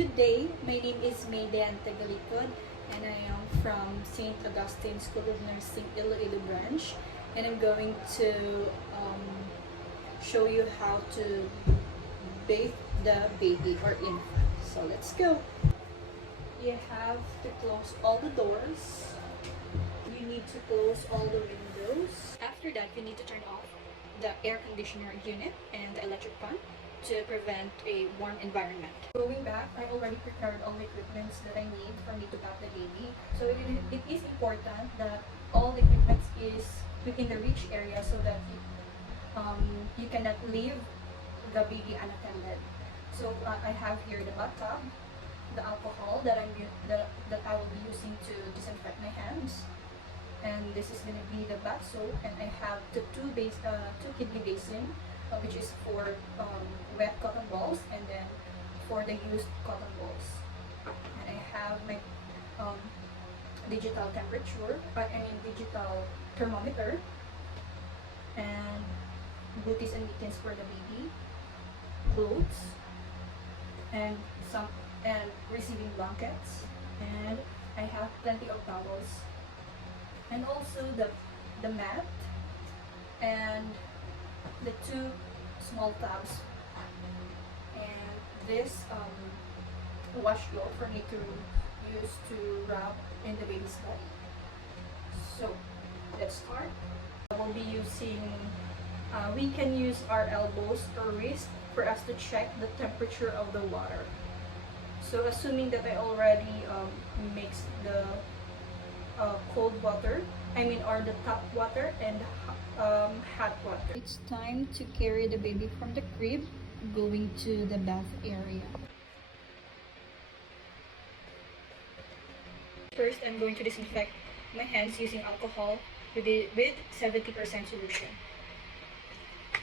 Good day, my name is Maydan Tagalikod and I am from St. Augustine School of Nursing Iloilo branch, and I'm going to um, show you how to bathe the baby or infant. So let's go. You have to close all the doors. You need to close all the windows. After that, you need to turn off the air conditioner unit and the electric fan to prevent a warm environment. Going back, I already prepared all the equipment that I need for me to bath the baby. So it is important that all the equipment is within the reach area so that you cannot leave the baby unattended. So I have here the bathtub, the alcohol that that I will be using to disinfect my hands, and this is going to be the bath soap, and I have the two kidney basin, which is for wet cotton balls and then for the used cotton balls. And I have my um, digital temperature, digital thermometer, and booties and mittens for the baby, clothes, and some and receiving blankets, and I have plenty of towels, and also the mat and the two small tubs, and this washcloth for me to use to rub in the baby's body. So let's start. I will be using, we can use our elbows or wrist for us to check the temperature of the water. So assuming that I already mixed the cold water, or the tap water and hot water. It's time to carry the baby from the crib going to the bath area. First, I'm going to disinfect my hands using alcohol with 70% solution.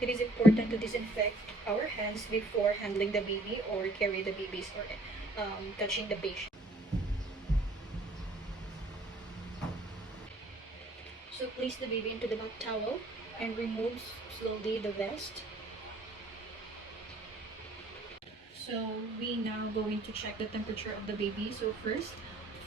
It is important to disinfect our hands before handling the baby or carry the babies or touching the patient. So place the baby into the bath towel and remove slowly the vest. So we now going to check the temperature of the baby. So first,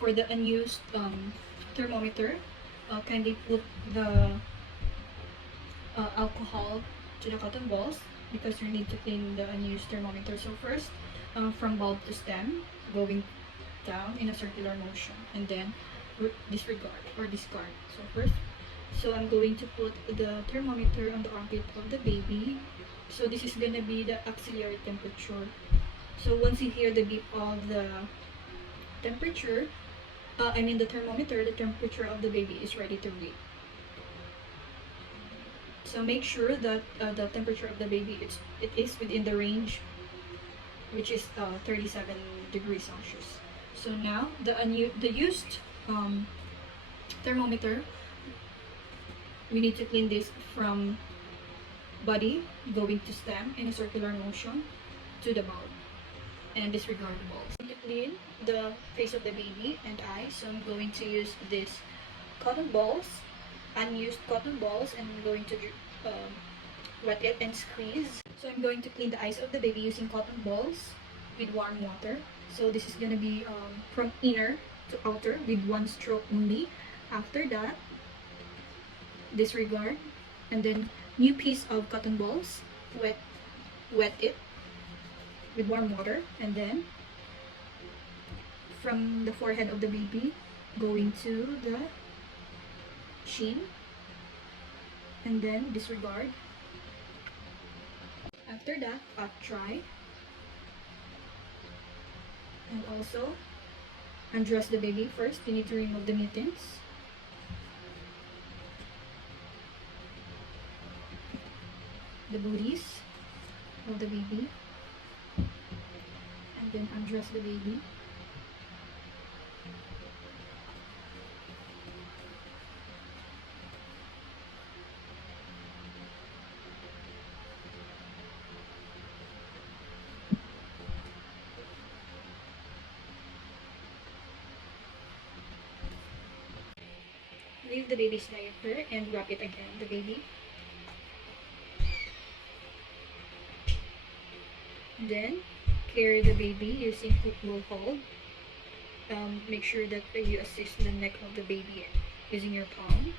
for the unused thermometer, kindly put the alcohol to the cotton balls because you need to clean the unused thermometer. So first, from bulb to stem, going down in a circular motion, and then disregard or discard. So first, so I'm going to put the thermometer on the armpit of the baby. So this is gonna be the auxiliary temperature. So once you hear the beep of the temperature, the thermometer, the temperature of the baby is ready to read. So make sure that the temperature of the baby is within the range, which is 37 degrees Celsius. So now the used thermometer, we need to clean this from body going to stem in a circular motion to the bulb and disregard the balls. To clean the face of the baby and eyes, so I'm going to use this cotton balls, unused cotton balls, and I'm going to wet it and squeeze. So I'm going to clean the eyes of the baby using cotton balls with warm water. So this is going to be from inner to outer with one stroke only. After that, disregard, and then new piece of cotton balls, wet it with warm water, and then from the forehead of the baby going to the chin, and then disregard. After that, dry, and also undress the baby. First, you need to remove the mittens, the booties of the baby, and then undress the baby. Leave the baby's diaper and wrap it again, the baby. Then carry the baby using football hold. Make sure that you assist the neck of the baby using your palm.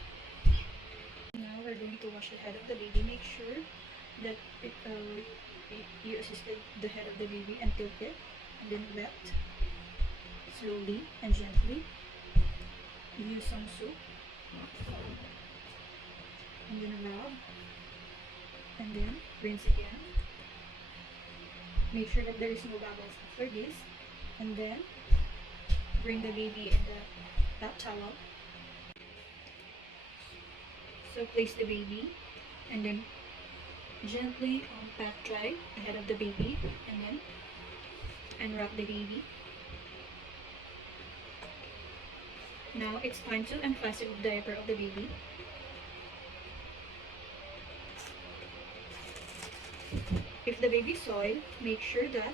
Now we're going to wash the head of the baby. Make sure that you assisted the head of the baby and tilt it, and then wet slowly and gently. Use some soap, and then rub, and then rinse again. Make sure that there is no bubbles after this, and then bring the baby in the bath towel. So place the baby, and then gently pat dry the head of the baby, and then unwrap the baby. Now it's time to unfasten the diaper of the baby. If the baby soil, make sure that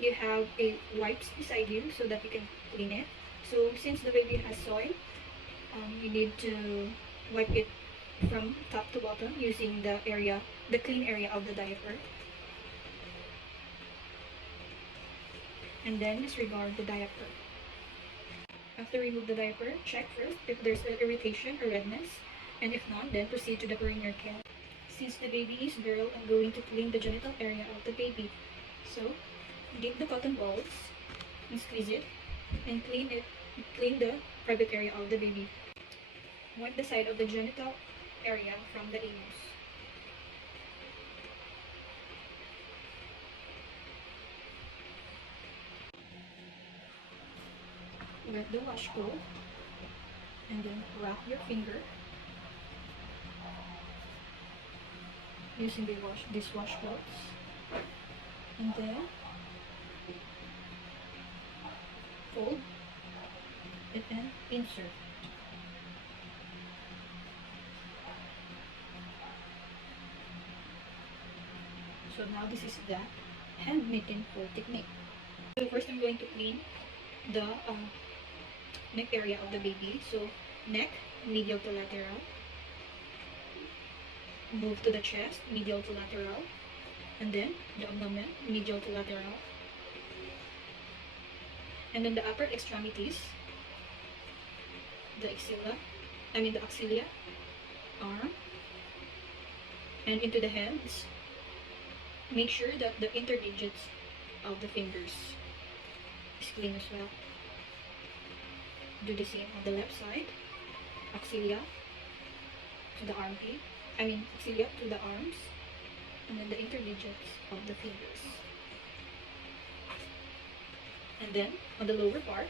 you have a wipes beside you so that you can clean it. So since the baby has soil, you need to wipe it from top to bottom using the clean area of the diaper. And then disregard the diaper. After remove the diaper, check first if there's irritation or redness, and if not, then proceed to the perineal care. Since the baby is girl, I'm going to clean the genital area of the baby. So, dip the cotton balls and squeeze it, and clean the private area of the baby. Wipe the side of the genital area from the anus. Let the wash go, and then wrap your finger using the dishwash cloths, and then fold it and insert. So now this is the hand knitting full technique. So first I'm going to clean the neck area of the baby. So neck, medial to lateral. Move to the chest, medial to lateral. And then the abdomen, medial to lateral. And then the upper extremities, the axilla, arm, and into the hands. Make sure that the interdigits of the fingers is clean as well. Do the same on the left side. Axilla to the armpit. Axilla to the arms. And then the interdigits of the fingers. And then on the lower part,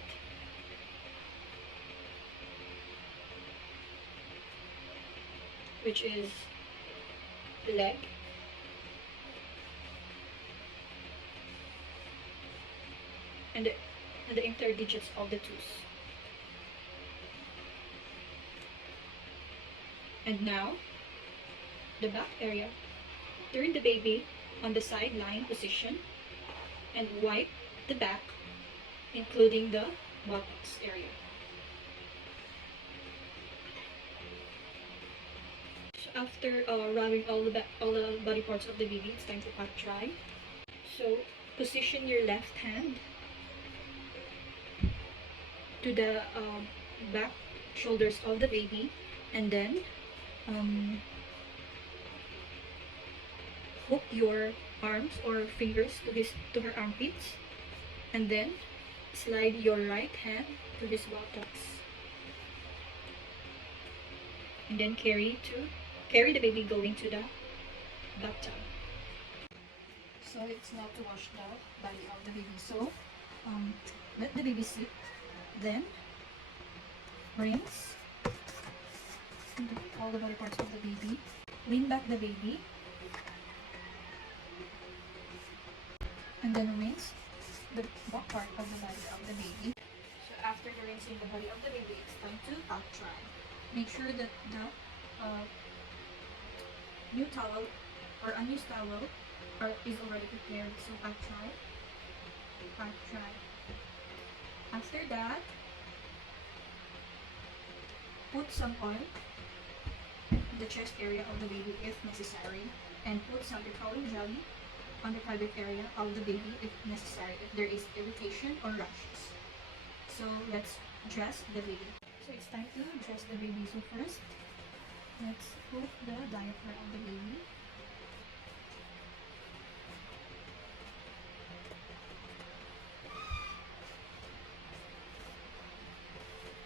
which is leg, and the interdigits of the toes. And now, the back area. Turn the baby on the side lying position and wipe the back, including the buttocks area. So after rubbing all the body parts of the baby, it's time to pat dry. So position your left hand to the back shoulders of the baby, and then hook your arms or fingers to her armpits, and then slide your right hand to his buttocks, and then carry the baby going to the bathtub. So it's now to wash the body of the baby. So let the baby sit, then rinse all the body parts of the baby, lean back the baby, and then rinse the back part of the body of the baby. So after the rinsing the body of the baby, it's time to pat dry. Make sure that the new towel or unused towel is already prepared. So pat dry. After that, put some oil in the chest area of the baby if necessary, and put some petroleum jelly on the private area of the baby if necessary, if there is irritation or rashes. So let's dress the baby. So it's time to dress the baby. So first, let's put the diaper of the baby.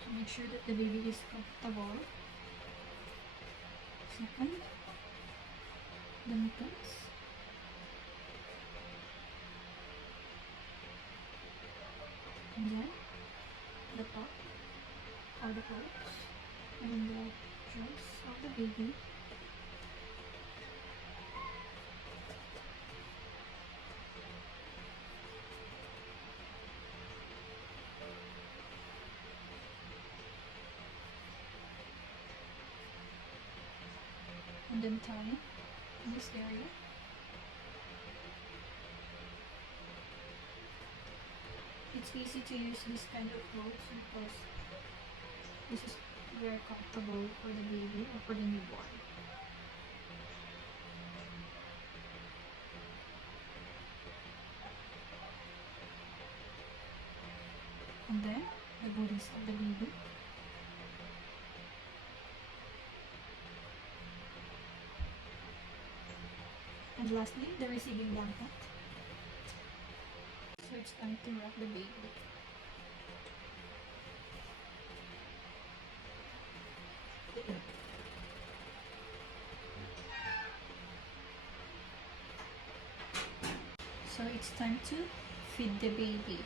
So make sure that the baby is comfortable. Second, the mittens. And then the top or the clothes. And then the dress of the baby. And then tie in this area. It's easy to use this kind of clothes because this is very comfortable for the baby or for the newborn. And then the bodies of the baby. And lastly, the receiving blanket. So it's time to wrap the baby. So it's time to feed the baby.